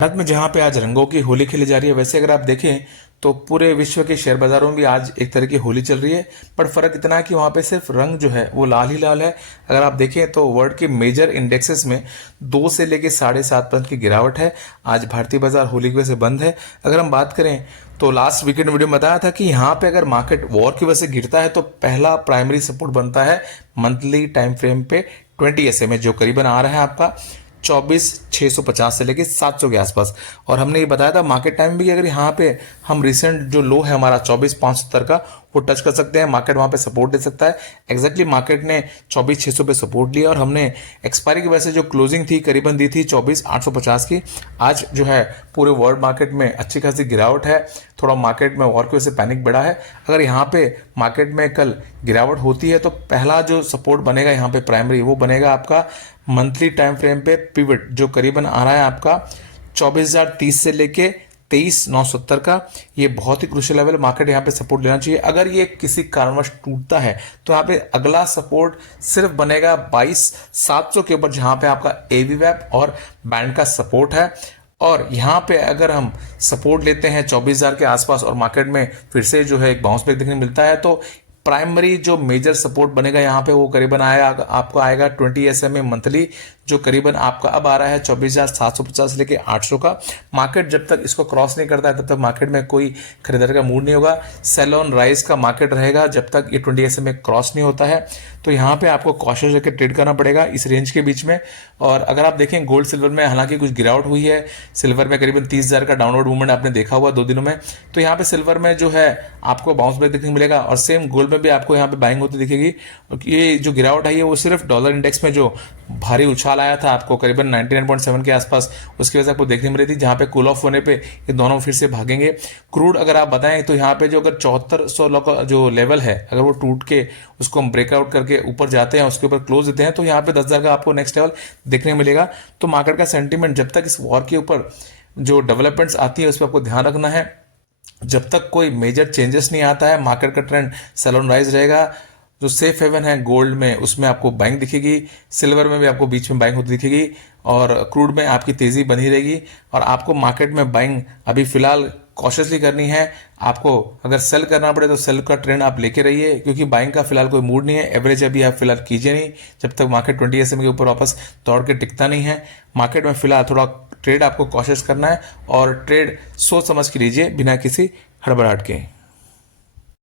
भारत में जहां पे आज रंगों की होली खेली जा रही है, वैसे अगर आप देखें तो पूरे विश्व के शेयर बाजारों में भी आज एक तरह की होली चल रही है। पर फर्क इतना है कि वहां पे सिर्फ रंग जो है वो लाल ही लाल है। अगर आप देखें तो वर्ल्ड के मेजर इंडेक्सेस में 2 से लेके 7.5% की गिरावट है। आज भारतीय बाजार होली की वजह से बंद है। अगर हम बात करें तो लास्ट वीकेंड वीडियो में बताया था कि यहाँ पे अगर मार्केट वॉर की वजह से गिरता है तो पहला प्राइमरी सपोर्ट बनता है मंथली टाइम फ्रेम पे 20 SMA, जो करीबन आ रहा है आपका 24,650 से लेके 700 के आसपास। और हमने ये बताया था मार्केट टाइम भी, अगर यहाँ पे हम रिसेंट जो लो है हमारा 24,570 का वो टच कर सकते हैं, मार्केट वहां पे सपोर्ट दे सकता है। एग्जैक्टली मार्केट ने 24,600 पे सपोर्ट लिया और हमने एक्सपायरी की वजह से जो क्लोजिंग थी करीबन दी थी 24,850 की। आज जो है पूरे वर्ल्ड मार्केट में अच्छी खासी गिरावट है। थोड़ा मार्केट में वॉर की वजह से पैनिक बढ़ा है। अगर यहाँ पे मार्केट में कल गिरावट होती है तो पहला जो सपोर्ट बनेगा यहाँ पे प्राइमरी, वो बनेगा आपका मंथली टाइम फ्रेम पे पिवट, जो करीबन आ रहा है आपका 24,030 से लेके 23,970 का। ये बहुत ही क्रूशियल लेवल, मार्केट यहाँ पे सपोर्ट लेना चाहिए। अगर ये किसी कारणवश टूटता है तो यहाँ पे अगला सपोर्ट सिर्फ बनेगा 22,700 के ऊपर, जहां पे आपका एवीवैप और बैंड का सपोर्ट है। और यहाँ पे अगर हम सपोर्ट लेते हैं 24,000 के आसपास और मार्केट में फिर से जो है एक बाउंस बैक देखने मिलता है तो प्राइमरी जो मेजर सपोर्ट बनेगा यहाँ पे वो करीबन आएगा आपको 20 SMA मंथली, जो करीबन आपका अब आ रहा है 24,750 से लेके 800 का। मार्केट जब तक इसको क्रॉस नहीं करता है तब तक मार्केट में कोई खरीदारी का मूड नहीं होगा। सेल ऑन राइज का मार्केट रहेगा जब तक ये 20 SMA क्रॉस नहीं होता है। तो यहाँ पे आपको कॉशियस होकर ट्रेड करना पड़ेगा इस रेंज के बीच में। और अगर आप देखें गोल्ड सिल्वर में हालांकि कुछ गिरावट हुई है, सिल्वर में करीबन 30,000 का डाउनवर्ड मूवमेंट आपने देखा हुआ 2 दिनों में, तो यहाँ पे सिल्वर में जो है आपको बाउंस बैक देखने को मिलेगा। और सेम गोल्ड में भी आपको यहाँ पे बाइंग होती दिखेगी। ये जो गिरावट है वो सिर्फ डॉलर इंडेक्स में जो भारी उछाल आया था आपको करीबन 99.7 के आसपास, उसकी वजह से आपको देखने मिली थी, जहां पे कूल ऑफ होने पे ये दोनों फिर से भागेंगे। क्रूड अगर आप बताएं तो यहाँ पे जो अगर 7400 का जो लेवल है, अगर वो टूट के उसको हम ब्रेकआउट करके ऊपर जाते हैं, उसके ऊपर क्लोज देते हैं, तो यहाँ पे 10,000 का आपको नेक्स्ट लेवल देखने मिलेगा। तो मार्केट का सेंटीमेंट जब तक इस वॉर के ऊपर जो डेवलपमेंट्स आती है उस पर आपको ध्यान रखना है। जब तक कोई मेजर चेंजेस नहीं आता है मार्केट का ट्रेंड सेल ऑन राइज रहेगा। जो सेफ हेवन है गोल्ड में उसमें आपको बाइंग दिखेगी, सिल्वर में भी आपको बीच में बाइंग होती दिखेगी, और क्रूड में आपकी तेजी बनी रहेगी। और आपको मार्केट में बाइंग अभी फिलहाल कॉशियसली करनी है। आपको अगर सेल करना पड़े तो सेल का ट्रेंड आप लेके रहिए, क्योंकि बाइंग का फिलहाल कोई मूड नहीं है। एवरेज अभी आप फिलहाल कीजिए नहीं जब तक मार्केट 20 SMA के ऊपर वापस दौड़ के टिकता नहीं है। मार्केट में फिलहाल थोड़ा ट्रेड आपको कॉशियस करना है और ट्रेड सोच समझ के लीजिए बिना किसी हड़बड़ाहट के।